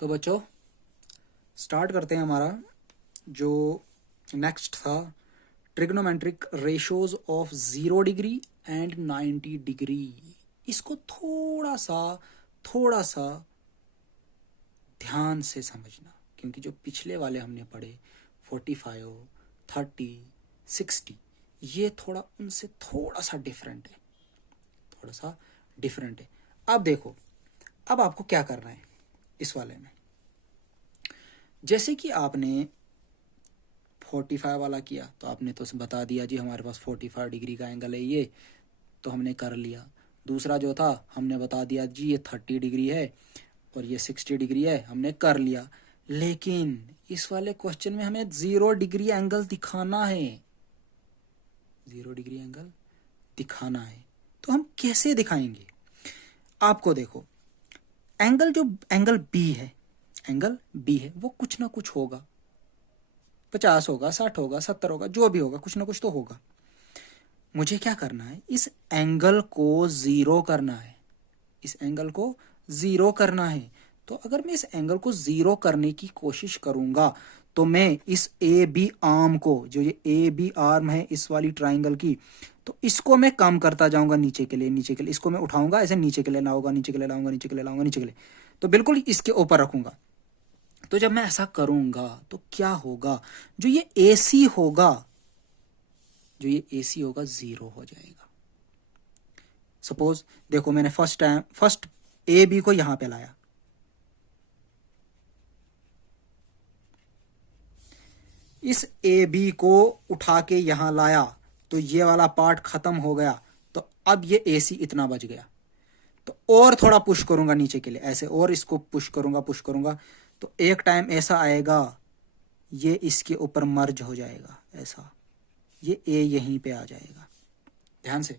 तो बच्चों स्टार्ट करते हैं हमारा जो नेक्स्ट था trigonometric ratios of 0 degree and 90 degree. इसको थोड़ा सा ध्यान से समझना, क्योंकि जो पिछले वाले हमने पढ़े 45, 30, 60, ये थोड़ा उनसे थोड़ा सा डिफरेंट है। अब देखो, अब आपको क्या करना है इस वाले में। जैसे कि आपने 45 वाला किया तो आपने तो बता दिया जी हमारे पास 45 डिग्री का एंगल है ये, तो हमने कर लिया। दूसरा जो था हमने बता दिया जी ये 30 डिग्री है और ये 60 डिग्री है, हमने कर लिया। लेकिन इस वाले क्वेश्चन में हमें 0 डिग्री एंगल दिखाना है, 0 डिग्री एंगल दिखाना है। तो हम कैसे दिखाएंगे? आपको देखो, एंगल बी है वो कुछ ना कुछ होगा, 50 होगा, 60 होगा, 70 होगा, जो भी होगा कुछ ना कुछ तो होगा। मुझे क्या करना है, इस एंगल को जीरो करना है, इस एंगल को जीरो करना है। तो अगर मैं इस एंगल को जीरो करने की कोशिश करूंगा तो मैं इस ए बी आर्म को, जो ये ए बी आर्म है इस वाली ट्राइंगल की, तो इसको मैं कम करता जाऊंगा नीचे के लिए, इसको मैं उठाऊंगा, ऐसे नीचे के लिए लाऊंगा, नीचे के लिए लाऊंगा, नीचे के लिए लाऊंगा, नीचे के लिए, तो बिल्कुल इसके ऊपर रखूंगा। तो जब मैं ऐसा करूंगा तो क्या होगा, जो ये AC होगा, जीरो हो जाएगा। सपोज देखो, मैंने फर्स्ट ए बी को यहां पे लाया, इस ए बी को उठा के यहां लाया तो ये वाला पार्ट खत्म हो गया। तो अब ये AC इतना बच गया। तो और थोड़ा पुश करूंगा नीचे के लिए, ऐसे और इसको पुश करूंगा, तो एक टाइम ऐसा आएगा ये इसके ऊपर मर्ज हो जाएगा, ऐसा ये ए यहीं पे आ जाएगा। ध्यान से,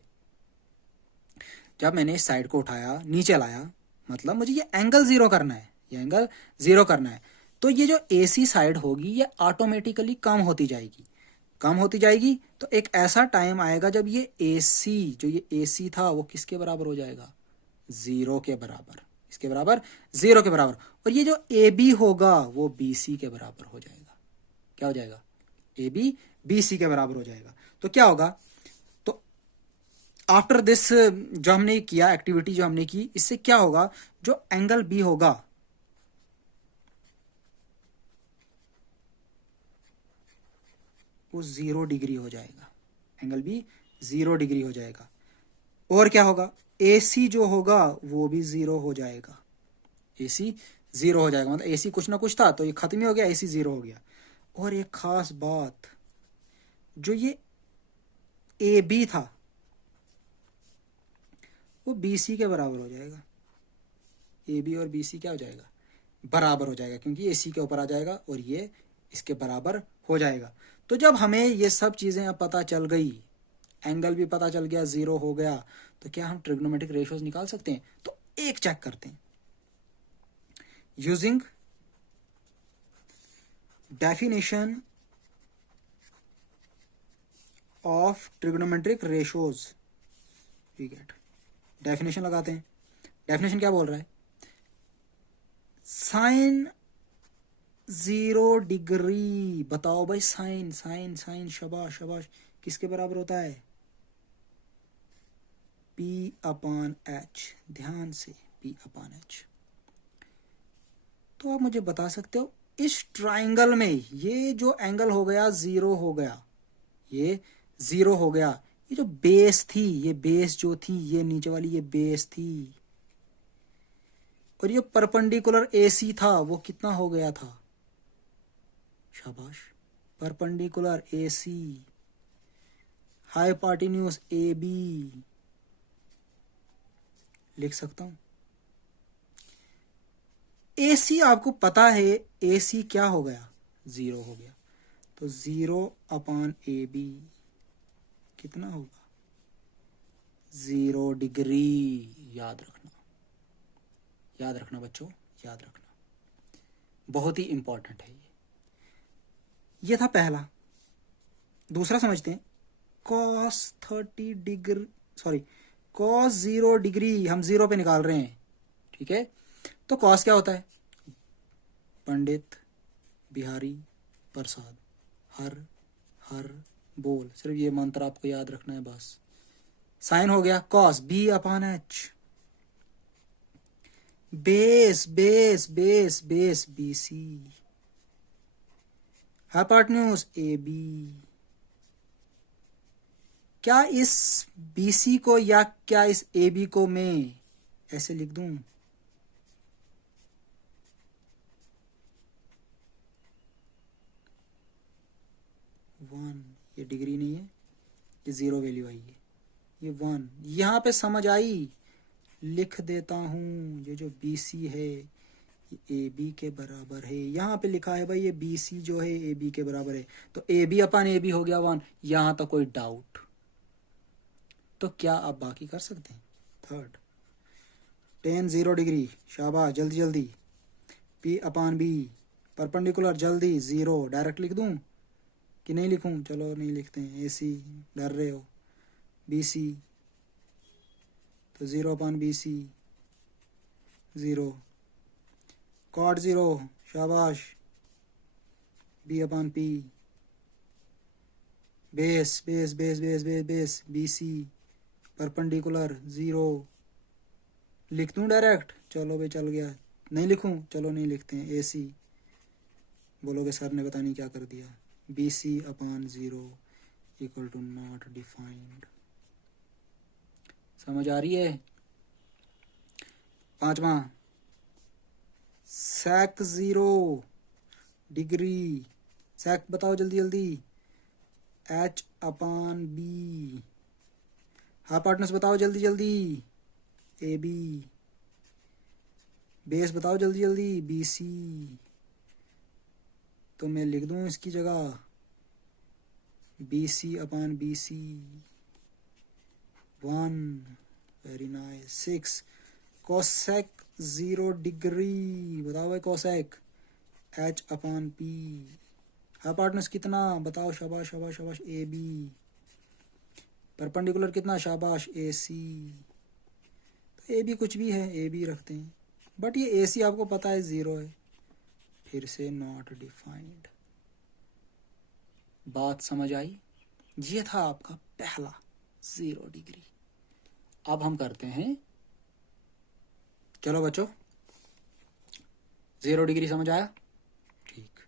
जब मैंने इस साइड को उठाया नीचे लाया, मतलब मुझे ये एंगल जीरो करना है, तो ये जो AC साइड होगी ये ऑटोमेटिकली कम होती जाएगी। तो एक ऐसा टाइम आएगा जब ये AC था वो किसके बराबर हो जाएगा, जीरो के बराबर, इसके बराबर, जीरो के बराबर। और ये जो AB होगा वो BC के बराबर हो जाएगा। क्या हो जाएगा, AB BC के बराबर हो जाएगा। तो क्या होगा, तो आफ्टर दिस जो हमने किया, एक्टिविटी जो हमने की, इससे क्या होगा, जो एंगल B होगा वो 0 डिग्री हो जाएगा, एंगल B 0 डिग्री हो जाएगा। और क्या होगा, AC जो होगा वो भी जीरो हो जाएगा, AC जीरो हो जाएगा, मतलब AC कुछ ना कुछ था तो ये खत्म ही हो गया, AC जीरो हो गया। और एक खास बात, जो ये AB था वो BC के बराबर हो जाएगा, AB और BC क्या हो जाएगा, बराबर हो जाएगा, क्योंकि AC के ऊपर आ जाएगा और ये इसके बराबर हो जाएगा। तो जब हमें ये सब चीज़ें अब पता चल गई, एंगल भी पता चल गया, जीरो हो गया, तो क्या हम ट्रिग्नोमेट्रिक रेशियोज निकाल सकते हैं? तो एक चेक करते हैं using definition of trigonometric ratios. ठीक है, डेफिनेशन लगाते हैं। डेफिनेशन क्या बोल रहा है, साइन 0 डिग्री, बताओ भाई, साइन शाबाश, किसके बराबर होता है, P/H। ध्यान से, P/H। तो आप मुझे बता सकते हो इस ट्राइंगल में ये जो एंगल हो गया जीरो हो गया, ये जीरो हो गया, ये जो बेस थी, ये बेस जो थी, ये नीचे वाली ये बेस थी, और ये परपेंडिकुलर AC था वो कितना हो गया था, शाबाश, परपेंडिकुलर AC, हाइपोटेन्यूज AB लिख सकता हूं। AC आपको पता है, AC क्या हो गया, जीरो हो गया, तो 0/AB कितना होगा, 0 डिग्री। याद रखना बच्चों, याद रखना, बहुत ही इंपॉर्टेंट है ये था पहला। दूसरा समझते हैं, cos 0 डिग्री हम जीरो पे निकाल रहे हैं, ठीक है। तो cos क्या होता है, पंडित, बिहारी, प्रसाद, हर हर बोल। सिर्फ ये मंत्र आपको याद रखना है बस। साइन हो गया cos B upon H, base base base base B C, hypotenuse A B. क्या इस बी सी को या क्या इस ए बी को मैं ऐसे लिख दूं? वन, ये डिग्री नहीं है, ये जीरो वैल्यू आई है, ये वन। यहां पे समझ आई, लिख देता हूं। ये जो बी सी है ये ए बी के बराबर है। यहाँ पे लिखा है भाई ये बी सी जो है ए बी के बराबर है, तो A B upon A B हो गया वन। यहां तो कोई डाउट? तो क्या आप बाकी कर सकते हैं? थर्ड, टेन 0 डिग्री, शाबाश, जल्दी जल्दी। पी अपान बी परपेंडिकुलर, जल्दी। 0 डायरेक्ट लिख दूं कि नहीं लिखूं? चलो नहीं लिखते हैं, ए सी, डर रहे हो। बी सी, तो 0 अपान बी सी 0, कॉट 0, शाबाश। B upon P, base base base base base base B C perpendicular 0। लिख दूं डायरेक्ट? चलो भाई चल गया। नहीं लिखूं? चलो नहीं लिखते हैं। ए सी, बोलोगे सर ने पता नहीं क्या कर दिया। B C upon 0 equal to not defined. समझ आ रही है? पांचवा, सेक 0 डिग्री, सेक बताओ जल्दी जल्दी। एच अपान बी, हाइपोटेन्यूज बताओ जल्दी जल्दी। ए बी, बेस बताओ जल्दी जल्दी। बी सी, तो मैं लिख दूं इसकी जगह B C upon B C 1, very nice. 6, cosec 0 degree, बताओ भाई cosec. H upon P, hypotenuse कितना बताओ? शाबाश शाबाश शाबाश। ए बी, परपेंडिकुलर कितना? शाबाश ए सी। तो ए बी कुछ भी है, ए बी रखते हैं, बट ये ए सी आपको पता है 0 है। फिर से नॉट डिफाइंड। बात समझ आई? ये था आपका पहला 0 डिग्री। अब हम करते हैं, चलो बच्चों, 0 डिग्री समझ आया? ठीक।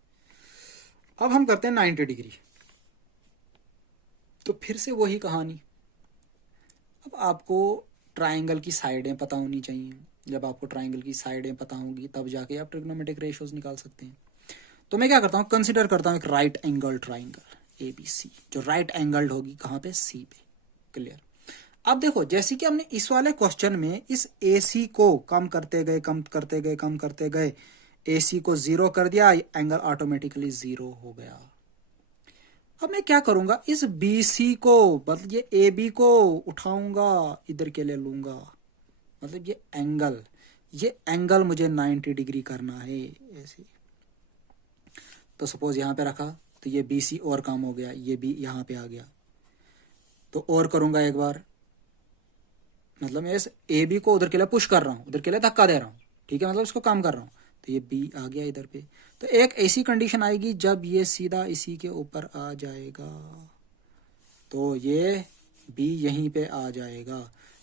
अब हम करते हैं 90 डिग्री। तो फिर से वही कहानी। अब आपको ट्राइंगल की साइडें पता होनी चाहिए। जब आपको ट्राइंगल की साइडें पता होंगी तब जाके आप ट्रिग्नोमेट्रिक रेशियोज निकाल सकते हैं। तो मैं क्या करता हूँ, कंसिडर करता हूँ एक right angle triangle A B C, जो राइट एंगल्ड होगी कहाँ पे? सी पे। क्लियर? अब देखो, जैसे कि हमने इस वाले क्वेश्चन में इस ए सी को कम करते गए कम करते गए कम करते गए, ए सी को 0 कर दिया, एंगल ऑटोमेटिकली 0 हो गया। अब मैं क्या करूंगा, इस बी सी को, मतलब ये ए बी को उठाऊंगा, इधर के लिए लूंगा, मतलब ये एंगल मुझे 90 डिग्री करना है ऐसे। तो सपोज यहाँ पे रखा, तो ये बी सी और कम हो गया, ये भी यहाँ पे आ गया। तो और करूंगा एक बार, मतलब मैं इस ए बी को उधर के लिए पुश कर रहा हूँ, उधर के लिए धक्का दे रहा हूँ, ठीक है, मतलब इसको कम कर रहा हूँ। तो ये बी आ गया इधर पे। तो एक ऐसी कंडीशन आएगी जब ये सीधा इसी के ऊपर आ जाएगा, तो ये बी यहीं पे आ जाएगा।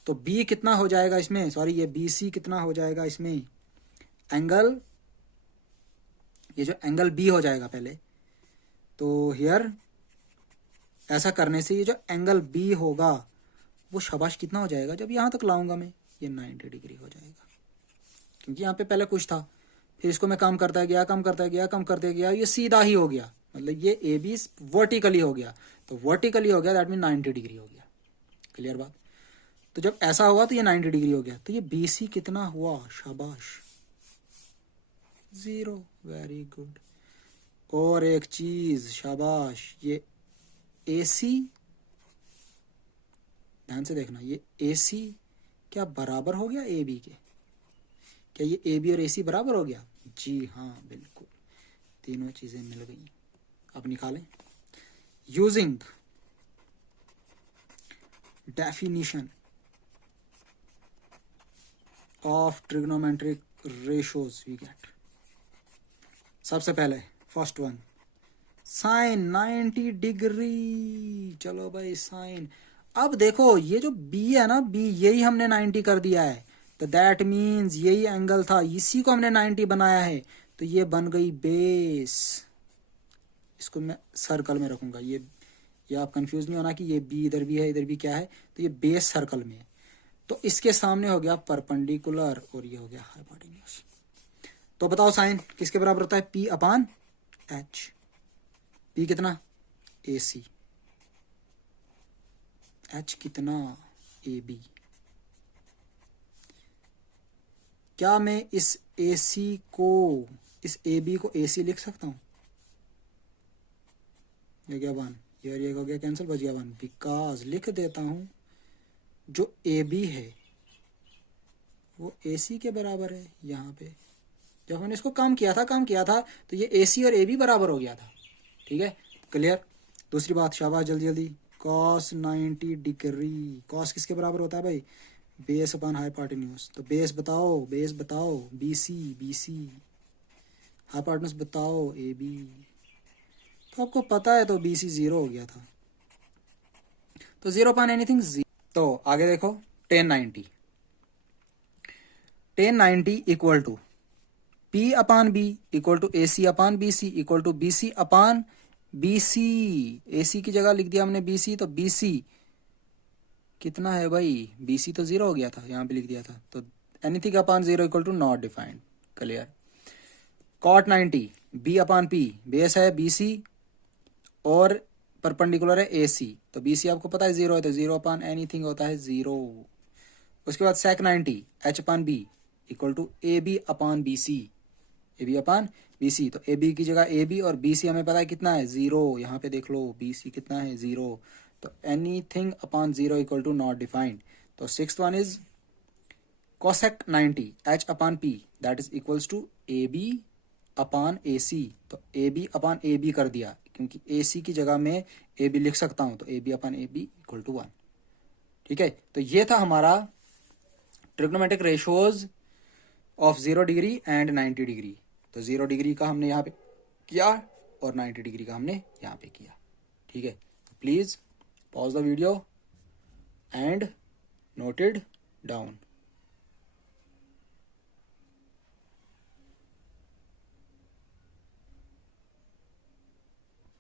तो बी कितना हो जाएगा इसमें, सॉरी ये बी सी कितना हो जाएगा इसमें? एंगल, ये जो एंगल बी हो जाएगा पहले, तो हियर ऐसा करने से ये जो एंगल बी होगा वो शाबाश कितना हो जाएगा, जब यहाँ तक लाऊंगा मैं, ये 90 डिग्री हो जाएगा। क्योंकि यहाँ पे पहले कुछ था, फिर इसको मैं कम करता गया कम करता गया कम करते गया, ये सीधा ही हो गया, मतलब ये ए बी वर्टिकली हो गया। तो वर्टिकली हो गया, दैट मीन 90 डिग्री हो गया। क्लियर बात? तो जब ऐसा हुआ तो ये 90 डिग्री हो गया। तो ये बी सी कितना हुआ? शाबाश 0, वेरी गुड। और एक चीज, शाबाश, ये ए सी, ध्यान से देखना, ये ए सी क्या बराबर हो गया ए बी के? क्या ये ए बी और ए सी बराबर हो गया? जी हाँ, बिल्कुल, तीनों चीजें मिल गई। अब निकालें, using definition of trigonometric ratios we get सबसे पहले फर्स्ट वन साइन 90 डिग्री। चलो भाई साइन। अब देखो ये जो बी है ना, बी यही हमने 90 कर दिया है, तो दैट मीन्स यही एंगल था, इसी को हमने 90 बनाया है, तो ये बन गई बेस। इसको मैं सर्कल में रखूंगा, ये आप कंफ्यूज नहीं होना कि ये बी इधर भी है इधर भी क्या है, तो ये बेस सर्कल में है। तो इसके सामने हो गया परपेंडिकुलर और ये हो गया हाइपोटेन्यूज। तो बताओ साइन किसके बराबर होता है? पी अपान एच। पी कितना? ए सी। एच कितना? A B. क्या मैं इस ए सी को, इस ए बी को ए सी लिख सकता हूं? ये क्या वन, ये हो गया कैंसिल, बच गया वन। बिकॉज लिख देता हूं जो ए बी है वो ए सी के बराबर है। यहाँ पे जब हमने इसको काम किया था तो ये ए सी और ए बी बराबर हो गया था। ठीक है, क्लियर। दूसरी बात, शाबाश, जल्दी जल्दी। कॉस 90 डिग्री, कॉस किसके बराबर होता है भाई? Base upon hypotenuse. तो बेस बताओ, बेस बताओ। B C, B C. Hypotenuse बताओ, ए बी। तो आपको पता है, तो बी सी 0 हो गया था, तो 0 अपान एनीथिंग 0। तो आगे देखो, ten 90 equal to P upon B equal to A C upon B C equal to B C upon B C. A C की जगह लिख दिया हमने बी सी, तो बी सी कितना है भाई? बी सी तो 0 हो गया था, यहाँ पे लिख दिया था, तो anything upon 0 equal to not defined. Clear. Cot 90 B upon P, base है बी सी और परपेंडिकुलर है ए सी, तो बी सी आपको पता है 0 है, तो 0 अपान एनीथिंग होता है 0। उसके बाद sec 90 H upon B equal to A B upon B C, A B upon B C. तो ए बी की जगह ए बी और बी सी हमें पता है कितना है? 0। यहाँ पे देख लो बी सी कितना है? 0। तो anything upon 0 equal to not defined. तो sixth one is cosec 90 H upon P that is equals to A B upon A C. तो A B upon A B कर दिया, क्योंकि ए सी की जगह में ए बी लिख सकता हूँ, तो A B upon A B equal to 1। ठीक है, तो ये था हमारा trigonometric ratios of 0 degree and 90 degree. तो 0 डिग्री का हमने यहाँ पे किया और 90 डिग्री का हमने यहाँ पे किया। ठीक है, please pause the video and note it down.